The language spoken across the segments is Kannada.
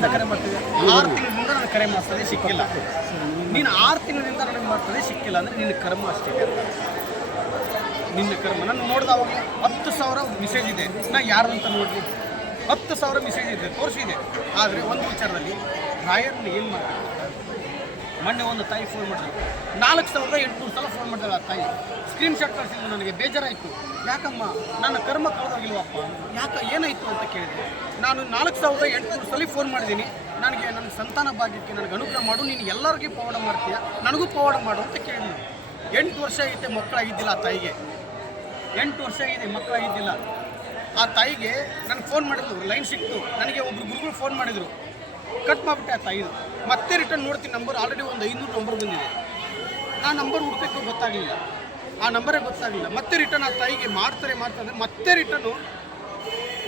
ಯಾವಾಗಿಂದ ಕರೆ ಮಾಡ್ತಿದ್ದೆ? 6 ತಿಂಗಳಿಂದ ನನಗೆ ಕರೆ ಮಾಡ್ತದೆ ಸಿಕ್ಕಿಲ್ಲ. ನೀನು 6 ತಿಂಗಳಿಂದ ನನಗೆ ಮಾಡ್ತದೆ ಸಿಕ್ಕಿಲ್ಲ ಅಂದರೆ ನಿನ್ನ ಕರ್ಮ ಅಷ್ಟೇ. ನಿನ್ನ ಕರ್ಮ. ನಾನು ನೋಡಿದವಾಗಲೇ 10,000 ಮೆಸೇಜ್ ಇದೆ. ನಾ ಯಾರು ಅಂತ ನೋಡಲಿ, 10,000 ಮೆಸೇಜ್ ಇದೆ, ತೋರಿಸಿದೆ. ಆದರೆ ಒಂದು ವಿಚಾರದಲ್ಲಿ ರಾಯರ್ನ ಏನು ಮಾಡ್ತಾರೆ? ಮೊನ್ನೆ ಒಂದು ತಾಯಿ ಫೋನ್ ಮಾಡಿದ್ರು, 4,800 ಸಲ ಫೋನ್ ಮಾಡಿದಾಳೆ ಆ ತಾಯಿ. ಸ್ಕ್ರೀನ್ಶಾಟ್ ಕಳಿಸಿದ್ರು. ನನಗೆ ಬೇಜಾರಾಯಿತು. ಯಾಕಮ್ಮ ನನ್ನ ಕರ್ಮ ಕಳೆದೋಗಿಲ್ವಪ್ಪ, ಏನಾಯಿತು ಅಂತ ಕೇಳಿದೆ. ನಾನು 4,800 ಸಲ ಫೋನ್ ಮಾಡಿದ್ದೀನಿ. ನನ್ನ ಸಂತಾನ ಭಾಗ್ಯಕ್ಕೆ ನನಗೆ ಅನುಗ್ರಹ ಮಾಡು, ನೀನು ಎಲ್ಲರಿಗೂ ಪವಾಡ ಮಾಡ್ತೀಯ, ನನಗೂ ಪವಾಡ ಮಾಡು ಅಂತ ಕೇಳಿದ್ರು. 8 ವರ್ಷ ಐತೆ ಮಕ್ಕಳಾಗಿದ್ದಿಲ್ಲ ಆ ತಾಯಿಗೆ. 8 ವರ್ಷ ಆಗಿದೆ ಮಕ್ಕಳಾಗಿದ್ದಿಲ್ಲ ಆ ತಾಯಿಗೆ. ನನಗೆ ಫೋನ್ ಮಾಡಿದ್ರು, ಲೈನ್ ಸಿಕ್ತು. ನನಗೆ ಒಬ್ಬರು ಗುರುಗಳು ಫೋನ್ ಮಾಡಿದರು, ಕಟ್ ಮಾಡಿಬಿಟ್ಟೆ ಆ ತಾಯಿದು. ಮತ್ತೆ ರಿಟರ್ನ್ ನೋಡ್ತೀನಿ, ನಂಬರ್ ಆಲ್ರೆಡಿ ಒಂದು 500 ನಂಬರ್ ಬಂದಿದೆ. ಆ ನಂಬರ್ ಹುಡುಕಕ್ಕೆ ಗೊತ್ತಾಗಲಿಲ್ಲ, ಆ ನಂಬರೇ ಗೊತ್ತಾಗಲಿಲ್ಲ. ಮತ್ತೆ ರಿಟರ್ನ್ ಆ ತಾಯಿಗೆ ಮಾಡ್ತಾರೆ ಮತ್ತೆ ರಿಟರ್ನು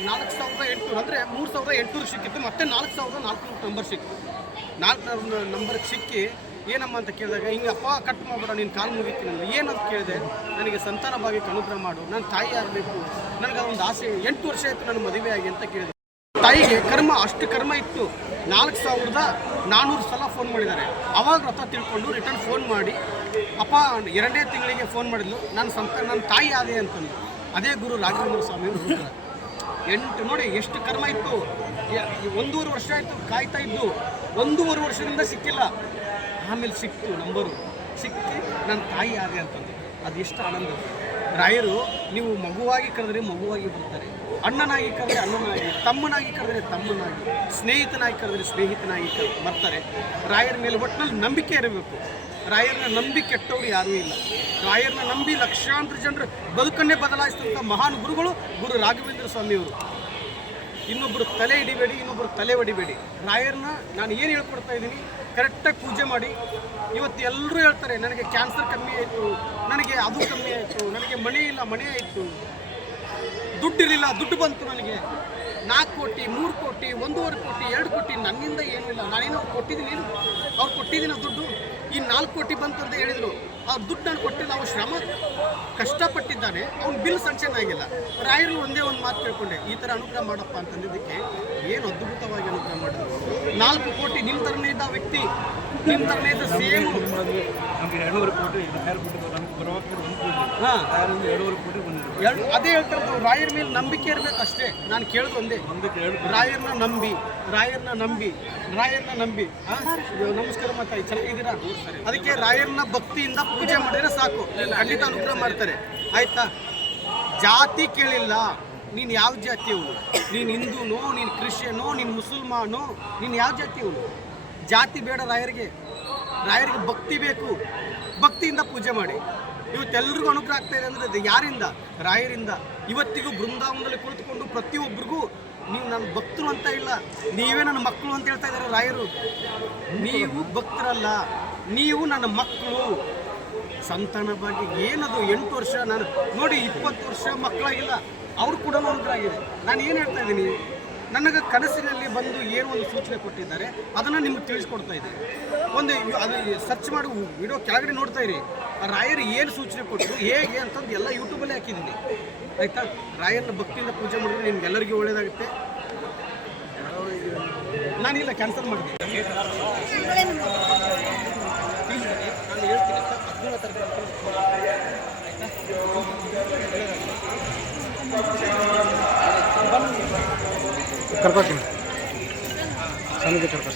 4,800 ಅಂದರೆ 3,800 ಸಿಕ್ಕಿತ್ತು. ಮತ್ತೆ 4,400 ನಂಬರ್ ಸಿಕ್ತು. 400 ನಂಬರ್ಗೆ ಸಿಕ್ಕಿ ಏನಮ್ಮ ಅಂತ ಕೇಳಿದಾಗ, ಹಿಂಗಪ್ಪ ಕಟ್ ಮಾಡ್ಬೇಡ, ನೀನು ಕಾಲು ಮುಗಿತೀನಿ ಅಂದರೆ ಏನಂತ ಕೇಳಿದೆ. ನನಗೆ ಸಂತಾನ ಭಾಗ್ಯಕ್ಕೆ ಅನುಗ್ರಹ ಮಾಡು, ನನ್ನ ತಾಯಿ ಆಗಬೇಕು, ನನಗೆ ಒಂದು ಆಸೆ. 8 ವರ್ಷ ಆಯಿತು ನನ್ನ ಮದುವೆ ಆಗಿ ಅಂತ ಕೇಳಿದೆ. ತಾಯಿಗೆ ಕರ್ಮ, ಅಷ್ಟು ಕರ್ಮ ಇತ್ತು. 4,400 ಸಲ ಫೋನ್ ಮಾಡಿದ್ದಾರೆ. ಅವಾಗ ವ್ರತ ತಿಳ್ಕೊಂಡು ರಿಟರ್ನ್ ಫೋನ್ ಮಾಡಿ, ಅಪ್ಪ 2ನೇ ತಿಂಗಳಿಗೆ ಫೋನ್ ಮಾಡಿದ್ಲು, ನನ್ನ ತಾಯಿ ಆದೆ ಅಂತಂದು. ಅದೇ ಗುರು ರಾಘವೇಂದ್ರ ಸ್ವಾಮಿಯವರು 8 ನೋಡಿ ಎಷ್ಟು ಕರ್ಮ ಇತ್ತು. 1.5 ವರ್ಷ ಆಯಿತು ಕಾಯ್ತಾ ಇದ್ದು, 1.5 ವರ್ಷದಿಂದ ಸಿಕ್ಕಿಲ್ಲ. ಆಮೇಲೆ ಸಿಕ್ತು ನಂಬರು, ಸಿಕ್ಕಿ ನನ್ನ ತಾಯಿ ಆದೆ ಅಂತಂದು. ಅದು ಎಷ್ಟು ಆನಂದ. ರಾಯರು ನೀವು ಮಗುವಾಗಿ ಕರೆದರೆ ಮಗುವಾಗಿ ಬರ್ತಾರೆ, ಅಣ್ಣನಾಗಿ ಕರೆದರೆ ಅಣ್ಣನಾಗಿ, ತಮ್ಮನಾಗಿ ಕರೆದರೆ ತಮ್ಮನಾಗಿ, ಸ್ನೇಹಿತನಾಗಿ ಕರೆದರೆ ಸ್ನೇಹಿತನಾಗಿ ಬರ್ತಾರೆ. ರಾಯರ ಮೇಲೆ ಒಟ್ಟಿನಲ್ಲಿ ನಂಬಿಕೆ ಇರಬೇಕು. ರಾಯರನ್ನ ನಂಬಿ ಕೆಟ್ಟವರು ಯಾರೂ ಇಲ್ಲ. ರಾಯರನ್ನ ನಂಬಿ ಲಕ್ಷಾಂತರ ಜನರು ಬದುಕನ್ನೇ ಬದಲಾಯಿಸಿದಂಥ ಮಹಾನ್ ಗುರುಗಳು ಗುರು ರಾಘವೇಂದ್ರ ಸ್ವಾಮಿಯವರು. ಇನ್ನೊಬ್ಬರು ತಲೆ ಹಿಡಿಬೇಡಿ, ಇನ್ನೊಬ್ಬರು ತಲೆ ಹೊಡಿಬೇಡಿ. ರಾಯರನ್ನ ನಾನು ಏನು ಹೇಳ್ಕೊಡ್ತಾ ಇದ್ದೀನಿ, ಕರೆಕ್ಟಾಗಿ ಪೂಜೆ ಮಾಡಿ. ಇವತ್ತು ಎಲ್ಲರೂ ಹೇಳ್ತಾರೆ, ನನಗೆ ಕ್ಯಾನ್ಸರ್ ಕಮ್ಮಿ ಆಯಿತು, ನನಗೆ ಅದು ಕಮ್ಮಿ ಆಯಿತು, ನನಗೆ ಮನೆ ಇಲ್ಲ ಮನೆ ಆಯಿತು, ದುಡ್ಡಿರಲಿಲ್ಲ ದುಡ್ಡು ಬಂತು, ನನಗೆ 4 ಕೋಟಿ 3 ಕೋಟಿ 1.5 ಕೋಟಿ 2 ಕೋಟಿ ನನ್ನಿಂದ ಏನೂ ಇಲ್ಲ, ನಾನೇನೋ ಕೊಟ್ಟಿದ್ದೀನಿ, ಅವ್ರು ಕೊಟ್ಟಿದ್ದೀನಿ ದುಡ್ಡು. ಈ 4 ಕೋಟಿ ಬಂತು ಅಂತ ಹೇಳಿದರು. ಅವ್ರ ದುಡ್ಡು ನಾನು ಕೊಟ್ಟಿಲ್ಲ, ಅವ್ರು ಶ್ರಮ ಕಷ್ಟಪಟ್ಟಿದ್ದಾನೆ, ಅವ್ನು ಬಿಲ್ ಸಂಕ್ಷನ್ ಆಗಿಲ್ಲ. ರಾಯರು ಒಂದೇ ಒಂದು ಮಾತು ಕೇಳ್ಕೊಂಡೆ, ಈ ಥರ ಅನುಗ್ರಹ ಮಾಡಪ್ಪ ಅಂತಂದಿದ್ದಕ್ಕೆ ಏನು ಅದ್ಭುತವಾಗಿ ಅನುಗ್ರಹ ಮಾಡಿದ್ರು. 4 ಕೋಟಿ ನಿಮ್ಮ ಥರನೇ ಇದ್ದ ವ್ಯಕ್ತಿ, ನಿಮ್ಮ ಥರನೇ ಇದ್ದ ಸೇಮ್. ಅದೇ ಹೇಳ್ತಿರೋದು, ರಾಯರ ಮೇಲೆ ನಂಬಿಕೆ ಇರಬೇಕು ಅಷ್ಟೇ. ನಾನು ಕೇಳೋದು ಒಂದೇ, ರಾಯರನ್ನ ನಂಬಿ ನಮಸ್ಕಾರ ಮಾತಾಡಿ, ಚೆನ್ನಾಗಿದ್ದೀರಾ? ಅದಕ್ಕೆ ರಾಯರನ್ನ ಭಕ್ತಿಯಿಂದ ಪೂಜೆ ಮಾಡಿದ್ರೆ ಸಾಕು, ಖಂಡಿತ ಅನುಗ್ರಹ ಮಾಡ್ತಾರೆ. ಆಯ್ತಾ? ಜಾತಿ ಕೇಳಿಲ್ಲ, ನೀನು ಯಾವ ಜಾತಿಯವನು, ನೀನು ಹಿಂದೂನೋ, ನೀನು ಕ್ರಿಶ್ಚಿಯನೋ, ನೀನು ಮುಸಲ್ಮಾನೋ, ನೀನು ಯಾವ ಜಾತಿಯವನು, ಜಾತಿ ಬೇಡ ರಾಯರಿಗೆ ಭಕ್ತಿ ಬೇಕು. ಭಕ್ತಿಯಿಂದ ಪೂಜೆ ಮಾಡಿ. ಇವತ್ತೆಲ್ಲರಿಗೂ ಅನುಗ್ರಹ ಆಗ್ತಾ ಇದೆ ಅಂದರೆ ಅದು ಯಾರಿಂದ? ರಾಯರಿಂದ. ಇವತ್ತಿಗೂ ಬೃಂದಾವನದಲ್ಲಿ ಕುಳಿತುಕೊಂಡು ಪ್ರತಿಯೊಬ್ಬರಿಗೂ ನೀವು ನನ್ನ ಭಕ್ತರು ಅಂತ ಇಲ್ಲ, ನೀವೇ ನನ್ನ ಮಕ್ಕಳು ಅಂತ ಹೇಳ್ತಾ ಇದ್ದಾರೆ ರಾಯರು. ನೀವು ಭಕ್ತರಲ್ಲ, ನೀವು ನನ್ನ ಮಕ್ಕಳು. ಸಂತಾನ ಬಗ್ಗೆ ಏನದು 8 ವರ್ಷ ನಾನು ನೋಡಿ, 20 ವರ್ಷ ಮಕ್ಕಳಾಗಿಲ್ಲ, ಅವ್ರು ಕೂಡ ಅನುಗ್ರಹ ಆಗಿದೆ. ನಾನು ಏನು ಹೇಳ್ತಾ ಇದ್ದೀನಿ, ನನಗೆ ಕನಸಿನಲ್ಲಿ ಬಂದು ಏನೋ ಒಂದು ಸೂಚನೆ ಕೊಟ್ಟಿದ್ದಾರೆ, ಅದನ್ನು ನಿಮ್ಗೆ ತಿಳಿಸ್ಕೊಡ್ತಾ ಇದ್ದೀನಿ. ಅದು ಸರ್ಚ್ ಮಾಡಿ ವಿಡಿಯೋ ಕೆಳಗಡೆ ನೋಡ್ತಾ ಇರಿ. ರಾಯರು ಏನು ಸೂಚನೆ ಕೊಟ್ಟರು ಹೇಗೆ ಅಂತಂದು ಎಲ್ಲ ಯೂಟ್ಯೂಬಲ್ಲೇ ಹಾಕಿದ್ದೀನಿ. ಆಯಿತಾ? ರಾಯರನ್ನ ಭಕ್ತಿಯಿಂದ ಪೂಜೆ ಮಾಡಿದ್ರೆ ನಿಮ್ಗೆಲ್ಲರಿಗೂ ಒಳ್ಳೆಯದಾಗುತ್ತೆ. ನಾನಿಲ್ಲ ಕ್ಯಾನ್ಸಲ್ ಮಾಡಿದ್ದೀನಿ, ನಾನು ಹೇಳ್ತೀನಿ. 17 ತಾರೀಕು ಕರ್ಕೋತೀನಿ, ಸನ್ನಿಧಿ ಕರ್ಕೊ.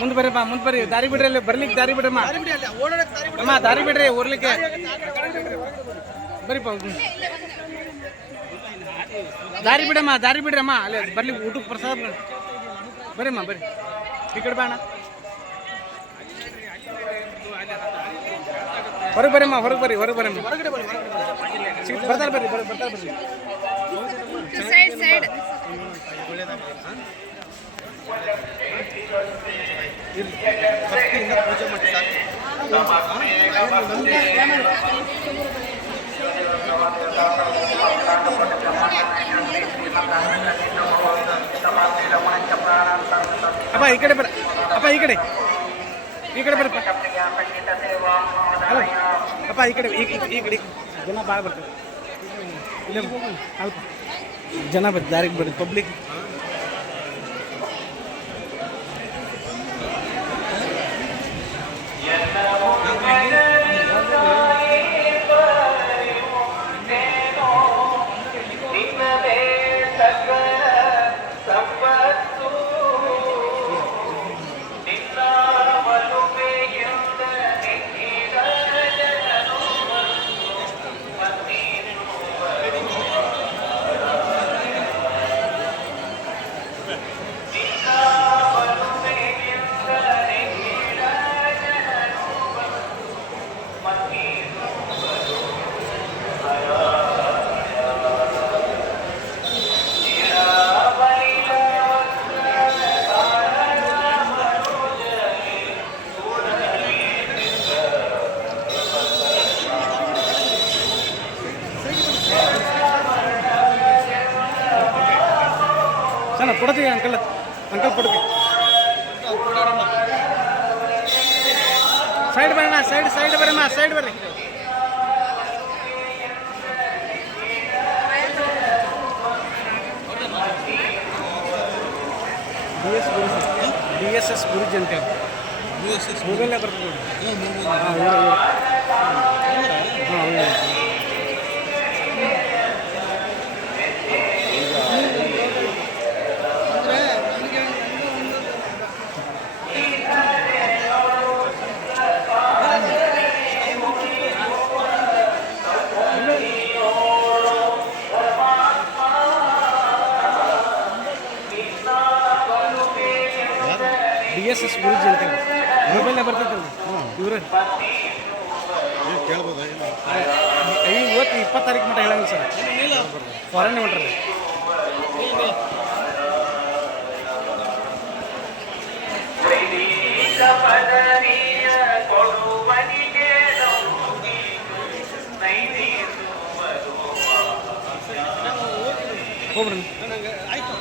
ಮುಂದೆ ಬರ್ರಿಪ್ಪ, ಮುಂದೆ ಬರ್ರಿ, ದಾರಿ ಬಿಡ್ರಿ, ಅಲ್ಲಿ ಬರ್ಲಿಕ್ಕೆ ದಾರಿ ಬಿಡ್ರಮ್ಮ, ದಾರಿ ಬಿಡ್ರಿ, ಓರ್ಲಿಕ್ಕೆ ಬರ್ರಿಪ್ಪ, ದಾರಿ ಬಿಡ್ರಮ್ಮ, ಅಲ್ಲಿ ಬರ್ಲಿಕ್ಕೆ ಊಟಕ್ಕೆ ಪ್ರಸಾದ ಬರ್ರಿಮ್ಮ, ಬರ್ರಿ ಈ ಕಡೆ ಬಾಣ. ಹೊರಗೆ ಬರ್ರಿಮ್ಮ ಹೊರಗೆ ಬರ್ರಿ ಬರ್ರಮ್ಮ ಹೊರಗಡೆ ಬನ್ನಿ ಬರ್ತಾರೆ ಬರ್ತಾರೆ ಬರ್ರಿ ಸೈಡ್ ಭಕ್ತಿಯಿಂದ ಪೂಜೆ ಮಾಡಿ ಅಪ್ಪ ಈ ಕಡೆ ಬರ್ರಿ ಅಪ್ಪ ಈ ಕಡೆ ಬರ್ರಪ್ಪ ಅಲ್ಲ ಅಪ್ಪ ಈ ಕಡೆ ಜನ ಭಾಳ ಬರ್ತಾರೆ ಇಲ್ಲ ಅಲ್ಪ ಜನ ಬರ್ರಿ ದಾರಿಗೆ ಬರ್ರಿ ಪಬ್ಲಿಕ್ ಚೆನ್ನಾಗಿ ಕೊಡ್ತೀವಿ ಅಂಕಲ್ ಕೊಡ್ತೀವಿ ಸೈಡ್ ಬರೋಣ ಸೈಡ್ ಬರ್ರಮ್ಮ ಸೈಡ್ ಬರ್ರಿ DSS ಗುರುಜಿ ಅಂತ ಹೇಳಿ ಮೊಬೈಲೇ ಬರ್ತದೆ DSS ಗುರುಜಿ ಅಂತ ಹೇಳಿ ಮೊಬೈಲೇ ಬರ್ತೈತಲ್ಲ ಇವ್ರೆ ಕೇಳ್ಬೋದಾ ಇವತ್ತು 20 ತಾರೀಕು ಮಟ್ಟ ಹೇಳಂಗಿಲ್ಲ ಸರ್ ಫಾರಿನ್ ಹೊಂಟ್ರಿ ಹೋಗ್ರಿ ಆಯ್ತು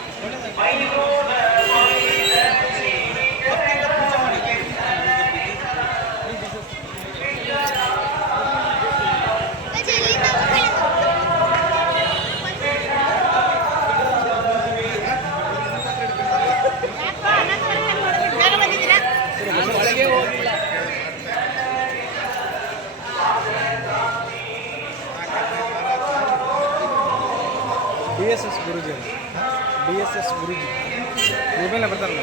DSS ಗುರುಜಿ ಮೊಬೈಲೇ ಬರ್ತಾರಲ್ಲ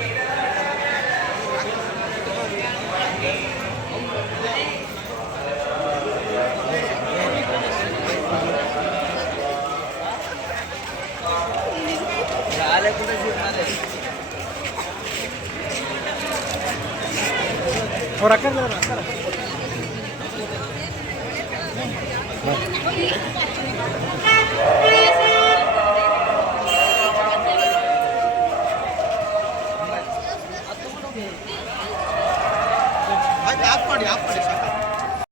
ಅವ್ರು ಅಕ್ಕ ಆಫ್ ಮಾಡಿ ಸಾಕು